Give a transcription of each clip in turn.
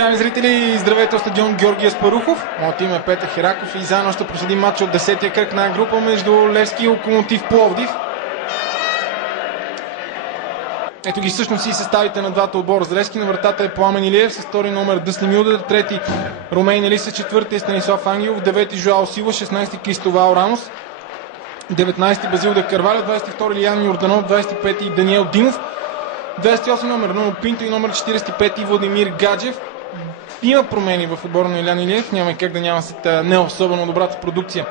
Уважаеми зрители, здравейте от стадион Георги Аспарухов. Моето име е Петър Хераков и заедно ще проследим матча от 10-я кръг на група между Левски и Локомотив Пловдив. Ето ги всъщност и съставите на двата отбора. За Левски на вратата е Пламен Илиев с втори номер Дъсни Милдер, трети Ромейн Елиса, четвърти е Станислав Ангелов, девети Жоао Сила, 16-ти Кристовал Рамос, 19-ти Базил де Карвалю, 22-ти Илиян Йорданов, 25-ти Даниел Димов, 28 номер Ноно Пинто и номер 45 Владимир Гаджев. Има промени в отбора на Илян Илиев, няма как да няма след не особено добрата продукция.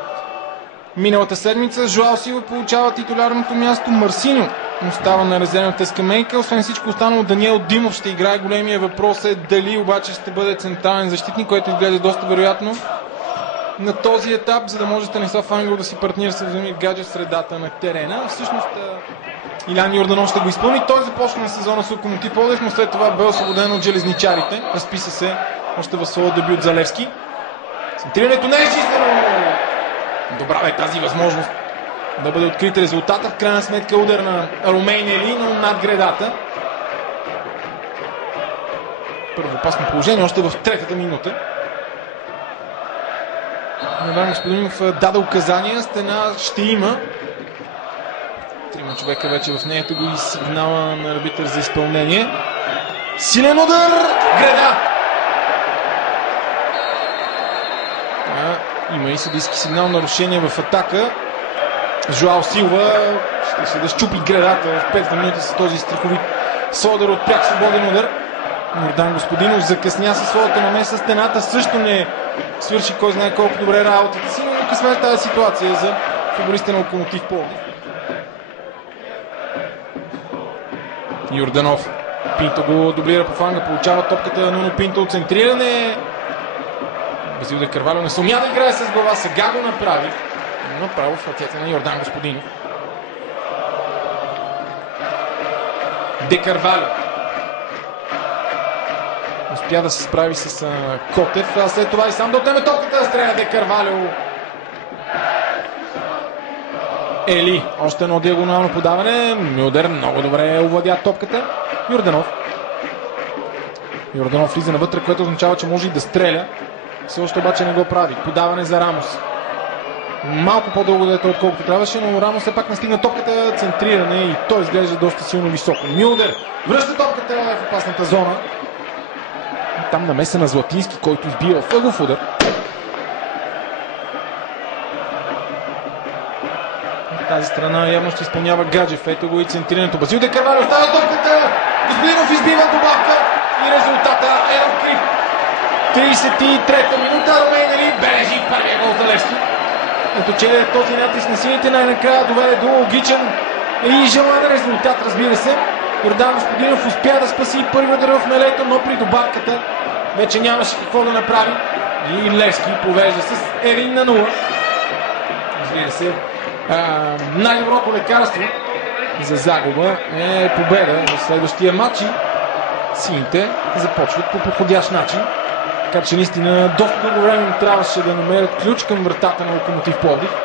Миналата седмица Жоао Сила получава титулярното място, Марсиньо остава на резервната скамейка. Освен всичко останало, Даниел Димов ще играе. Големия въпрос е дали обаче ще бъде централен защитник, което изглежда доста вероятно на този етап, за да може Станислав Ангел да си партнира с Владимир Гаджев в средата на терена. Всъщност Илян Йорданов ще го изпълни. Той започна на сезона с Локомотив Пловдив, но след това бе освободен от железничарите. Разписа се още в своя дебют за Левски. Центрирането не е чистено! Добра е тази възможност да бъде открит резултата. В крайна сметка удар на Ромейн Ели, но над гредата. Първо опасно положение, още в третата минута. Иван Господинов даде указания, стена ще има. Трима човека вече в нея, го и сигнала на арбитър за изпълнение. Силен удар! Греда! Има и съдийски сигнал, нарушение в атака. Жоао Силва ще се да щупи гредата в 5 минути с този страховит содър от пряк свободен удар. Йордан Господинов закъсня със своята намеса. Стената също не свърши кой знае колко добре работата си, но късмет тази ситуация за футболиста на Локомотив Пловдив. Йорданов. Пинто го дублира по фланга, получава топката на Ноно Пинто от центриране. Базил де Карвалю не сумя да играе с глава, сега го направи. Направо в ръцете на Йордан Господинов. Де Карвалю успя да се справи с Котев, а след това и сам да отнеме топката да стреля Де Карвалю. Ели, още едно диагонално подаване. Милдер много добре овладя топката. Йорданов влиза навътре, което означава, че може и да стреля. Все още обаче не го прави. Подаване за Рамос. Малко по-дълго дете, отколкото трябваше, но Рамос все пак настигна топката, центриране и той изглежда доста силно високо. Милдер връща топката в опасната зона. Там намеса на Златински, който избива въгов удар. Тази страна явно ще изпълнява Гаджев. Ето го и центрирането. Базил де Карвалю остава топката. Господинов избива добавка и резултата е открит. 33-та минута. Ромейн Ели бележи първия гол за Левски. Ето че този натиск на сините най-накрая доведе до логичен и желан резултат, разбира се. Йордан Господинов успя да спаси първи удар в мелето, но при добавката вече нямаше какво да направи. И Левски повежда с 1-0. Разбира се, най-доброто лекарство за загуба е победа в следващия матч. Сините започват по подходящ начин. Така че наистина доста дълго време трябваше да намерят ключ към вратата на Локомотив Пловдив.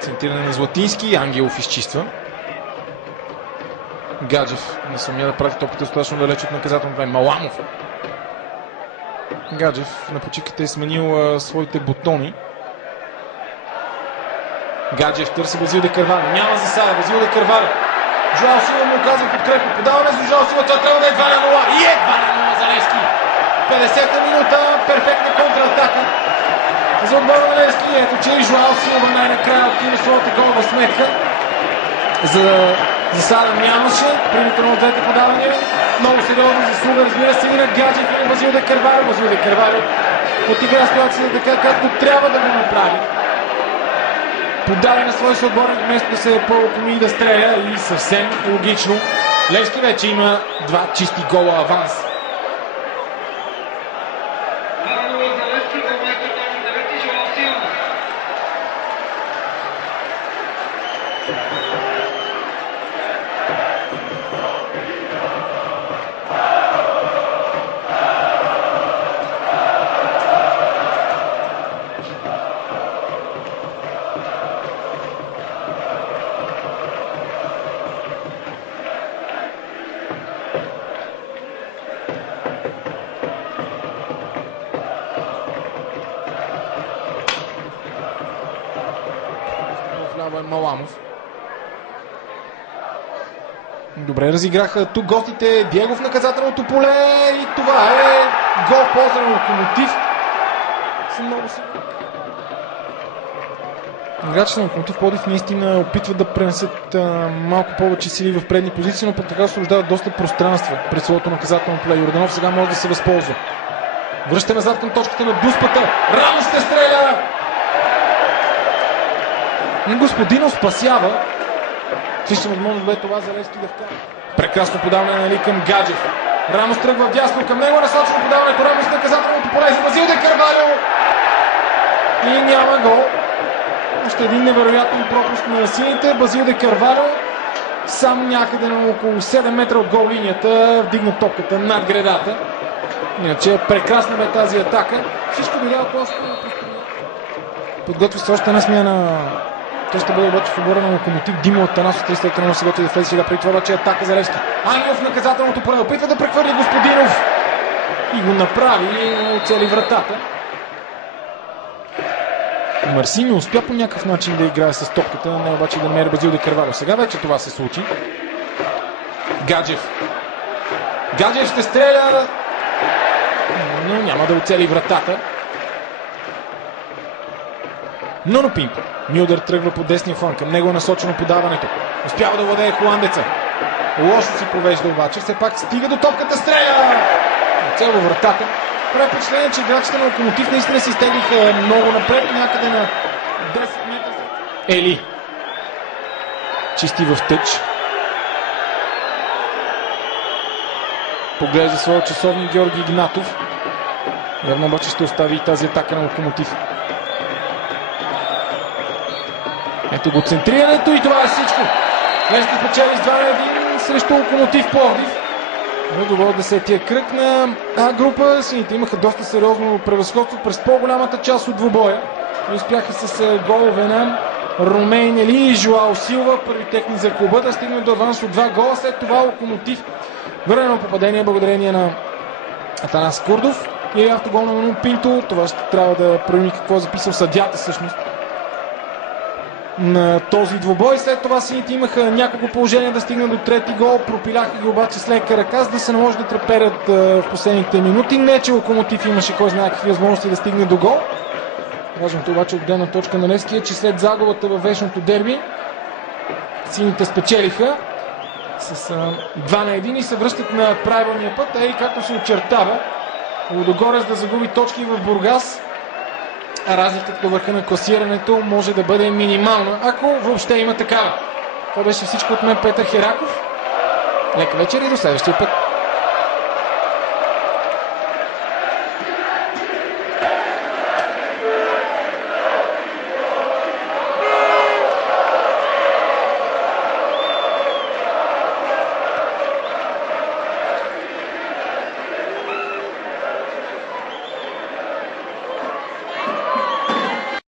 Центиране на Златински, Ангелов изчиства. Гаджев не сумя да прави топката достатъчно далеч от наказателното. Маламов. Гаджев на почивката е сменил своите бутони. Гаджев търси Базил де Карвалю. Няма засада. Базил де Карвалю. Жоао Сила му оказва подкрепа. Подаване за Жоао Сила. Това трябва да е 2-0. И е 2-0 за Левски. 50-та минута. Перфектна контратака за отбора на Левски. Ето че и Жоао Сила най-накрая открива своята голова сметка. За засада нямаше. Примите на двете подавания. Много сериозна заслуга. Разбира се и на Гаджев и на Базил де Карвалю. Базил де Карвалю отигра ситуацията така, както трябва да го направи. Подаде на своя съотборник, вместо да се пълкоми и да стреля, и съвсем логично. Левски вече има 2 чисти гола аванс. Право е Маламов. Добре разиграха тук гостите. Диего в наказателното поле и това е гол в полза на Локомотив. Играчите на Локомотив Пловдив наистина опитват да пренесат малко повече сили в предни позиции, но пък така освобождават доста пространства пред своето наказателно поле. Йорданов сега може да се възползва. Връща назад към точката на Дуспата. Рамос ще стреля! Господинов спасява. Всички възможност бе това за Левски да вкара. Прекрасно подаване нали, към Гаджев. Рамос тръгва вдясно към него, насочва подаването. Рамос наказателното поле за Базил де Карвалио. И няма гол. Още един невероятен пропуск на сините. Базил де Карвалио сам някъде на около 7 метра от гол линията вдигна топката над гредата. Иначе прекрасна бе тази атака. Всичко дойде просто. Подготви се още една смяна. Той ще бъде обаче в отбора на Локомотив. Димо Атанасов 300 тренер се готви да влезе сега. Преди това обаче атака за Левски. Ангелов в наказателното поле. Опитва да прехвърли Господинов. И го направи, цели вратата. Марсини успя по някакъв начин да играе с топката, не обаче да намери Базил де Карвалио. Сега вече това се случи. Гаджев. Гаджев ще стреля, но няма да оцели вратата. Ноно Пинто. Милдър тръгва по десния фланг. Към него е насочено подаването. Успява да владее холандеца. Лошо си провежда обаче. Все пак стига до топката. Стреля! Цел във вратата. Прави впечатление, че играчите на Локомотив наистина се изтеглиха много напред. Някъде на 10 метра. Ели. Чисти в тъч. Поглежда своя часовник Георги Игнатов. Явно обаче ще остави и тази атака на Локомотив. Ето го центрирането и това е всичко. Левски спечели с 2-1 срещу Локомотив Пловдив. Много 10-тия кръг на А група. Сините имаха доста сериозно превъзходство през по-голямата част от двубоя. И успяха с голове на Ромейн Ели и Жоао Силва, първи техни за клуба, да стигнат до аванс от 2 гола. След това Локомотив върнено попадение благодарение на Атанас Курдов и автогол на Ноно Пинто. Това ще трябва да проверим какво е записал съдията всъщност на този двубой. След това сините имаха няколко положения да стигнат до трети гол. Пропиляха ги обаче с лека ръка, за да се наложи да треперят в последните минути. Не, че Локомотив имаше кой знае какви възможности да стигне до гол. Важното обаче от гледна точка на Левски е, че след загубата във вечното дерби сините спечелиха с 2-1 и се връщат на правилния път, и както се очертава Лудогорец да загуби точки в Бургас. Разликата до върха на класирането може да бъде минимална, ако въобще има такава. Това беше всичко от мен, Петър Хераков. Лека вечер и до следващия път.